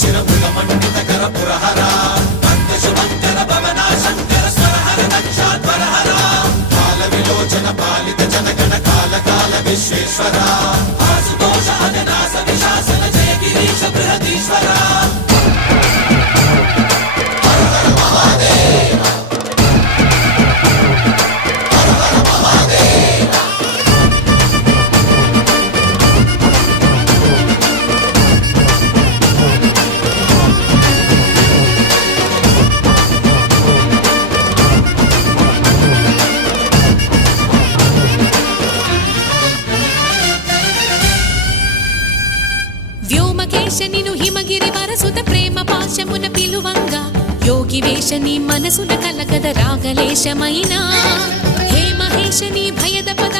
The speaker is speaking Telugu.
శిరముల మండిత కర పురహర శుభంకర భవనా శంకర స్వరహర దక్షాధ్వరహర కాల విలోచన పాలిత జనగణ కాల కాల విశ్వేశ్వర ఆశుతోష అజనాశ విశాసన జయ గిరీశ బృహదీశ్వర వ్యోమకేశనిను హిమగిరి వరసుత ప్రేమ పాశమున పిలువంగా యోగి వేషని మనసున కలకద రాగలేశమైనా హే మహేశని భయద పద